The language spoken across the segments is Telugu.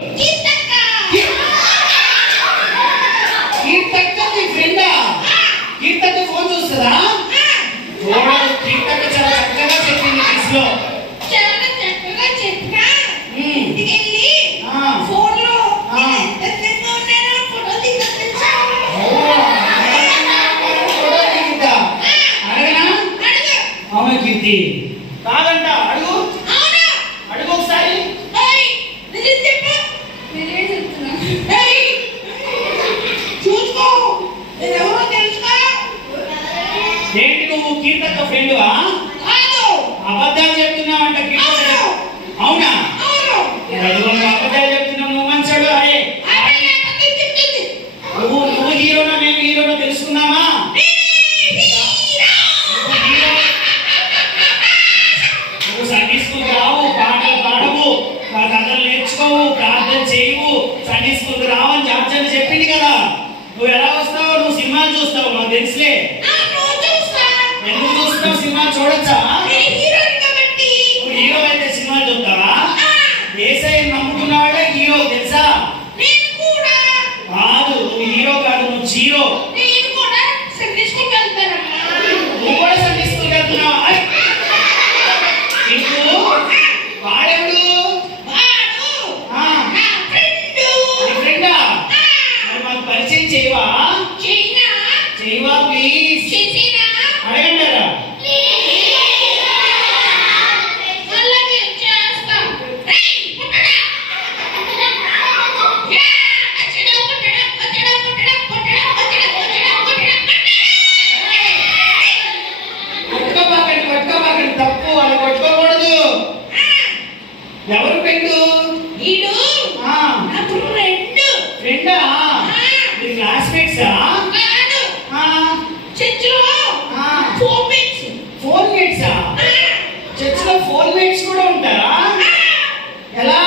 కీర్తక్క నీ ఫ్రెండా? కీర్తక్క ఫోన్ చూస్తుందా? చూడదు. కీర్తక్క చాలా చక్కగా చెప్పింది క్విజ్లో. చాలా చక్కగా చెప్పినా ఇంటికెళ్ళి ఫోన్లో ఎంతసేపు ఉన్నానో ఫోటో దిగుతా తెలుసా? ఫోటో దిగుతా అడగనా? అవునా కీర్తి? కాదంట. అడుగు అడుగు ఒకసారి. ఏంటి నువ్వు కీర్తక్క ఫ్రెండువా? అబద్ధాలు చెప్తున్నావంట కీర్తక్క. అవునా? అబద్ధాలు చెప్తున్నావు. నువ్వు మంచాడు. అరే నువ్వు హీరోనా మేము హీరోనా తెలుసుకున్నామా? నువ్వు సండే స్కూల్కి రావు, పాటలు పాడవు, కథలు నేర్చుకోవు, ప్రార్థన చేయవు, సండే స్కూల్కి రావని జార్జన్ చెప్పింది కదా. నువ్వు ఎలా వస్తావు? నువ్వు సినిమాలు చూస్తావు, నాకు తెలుసులే. ఎందుకు చూస్తావు? సినిమాలు చూడొచ్చా? నువ్వు హీరో అయితే సినిమాలు చూస్తావా? ఏసఐ నమ్ముకున్నాడే హీరో తెలుసా? కాదు, నువ్వు హీరో కాదు, నువ్వు జీరో. నువ్వు కూడా సండే స్కూల్కి వెళ్తున్నావా? వాడెవడు? నీ ఫ్రెండా? మరి మాకు పరిచయం చేయవా? చేయవా ప్లీజ్? అడగంటారా? కొట్టుకోబాకండి, తప్పు. వాళ్ళు కొట్టుకోకూడదు. ఎవరు ఫ్రెండు? ఫ్రెండా? మీ క్లాస్మేట్సా? ఫోన్ మేట్సా? చర్చిలో ఫోన్ మేట్స్ కూడా ఉంటారా? ఎలా?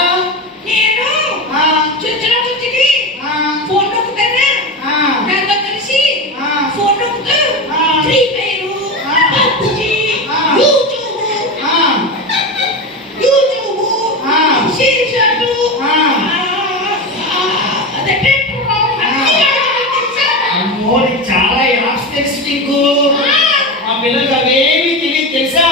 చాలా యాప్స్ తెలుసు నీకు. మా పిల్లలకు అవేమి తెలియదు తెలుసా?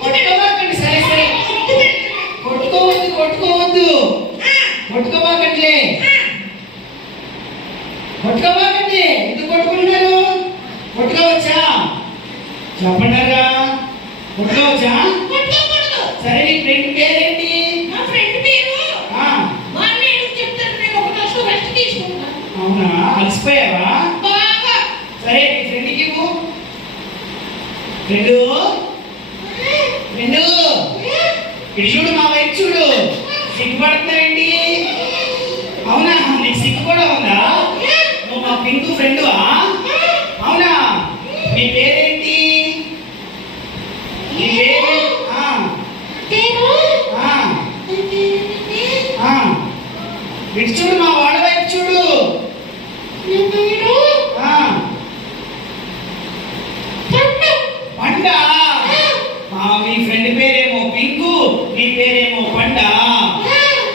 కొట్టుకోమాకండి. సరే సరే, కొట్టుకోవద్దు. కొట్టుకోమాకండి. ఎందుకు కొట్టుకుంటున్నారు? కొట్టుకోవచ్చా? చెప్పండారా? కొట్టుకోవచ్చా? సరే, నీ ఫ్రెండ్ పేరేంటి? అవునా? అలసిపోయావా? సరే, నీ ఫ్రెండ్కి ఇవ్వు. ఫ్రెండు ఇటు చూడు, మా వైపు చూడు. సిగ్గుపడుతున్నావేంటి? అవునా? నీకు సిగ్గు కూడా ఉందా? నువ్వు మా పింకు ఫ్రెండువా? అవునా? నీ పేరేంటి? నీ పేరు? ఇటు చూడు, మా వాడి వైపు చూడు. పండా? మీ ఫ్రెండ్ పేరేమో పింకు, నీ పేరేమో పండా.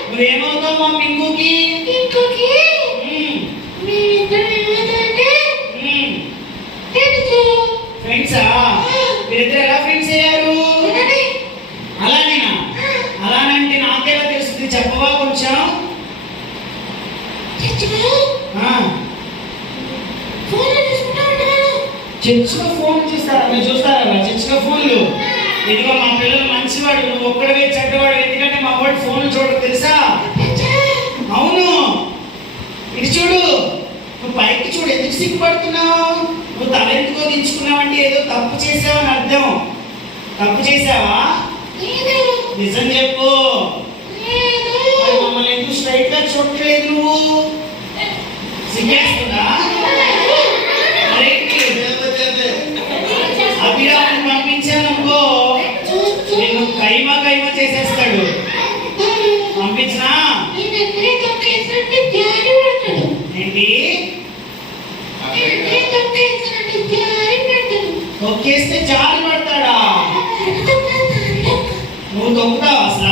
నువ్వేమవుతావు మా పింకుకి? ఫ్రెండ్సా? మీరిద్దరు ఎలా ఫ్రెండ్స్ అయ్యారు? అలానేనా? అలానంటే నాకేలా తెలుస్తుంది? చెప్పవా కొంచెం? చర్చిలో ఫోన్ చూస్తారా? మీరు చూస్తారా చర్చిలో ఫోన్లు? ఇదిగో మా పిల్లలు మంచివాడు, నువ్వు ఒక్కడవే చెడ్డవాడు. ఎందుకంటే మా వాడు ఫోన్లు చూడరు తెలుసా? అవును. ఇటు చూడు, నువ్వు పైకి చూడు. ఎందుకు సిగ్గుపడుతున్నావు? నువ్వు తల ఎందుకో దించుకున్నావు అంటే ఏదో తప్పు చేసావని అర్థం. తప్పు చేసావా? నిజం చెప్పు. మమ్మల్ని ఎందుకు స్ట్రైట్ గా చూడట్లేదు నువ్వు? సిగ్గేస్తుందా? అభిరామ్ పంపించానుకో, నేను కైమా చేసేస్తాడు. పంపించినా ఏంటి? తొక్కేస్తే జారి పడతాడా? నువ్వు తొక్కుతావు అసలు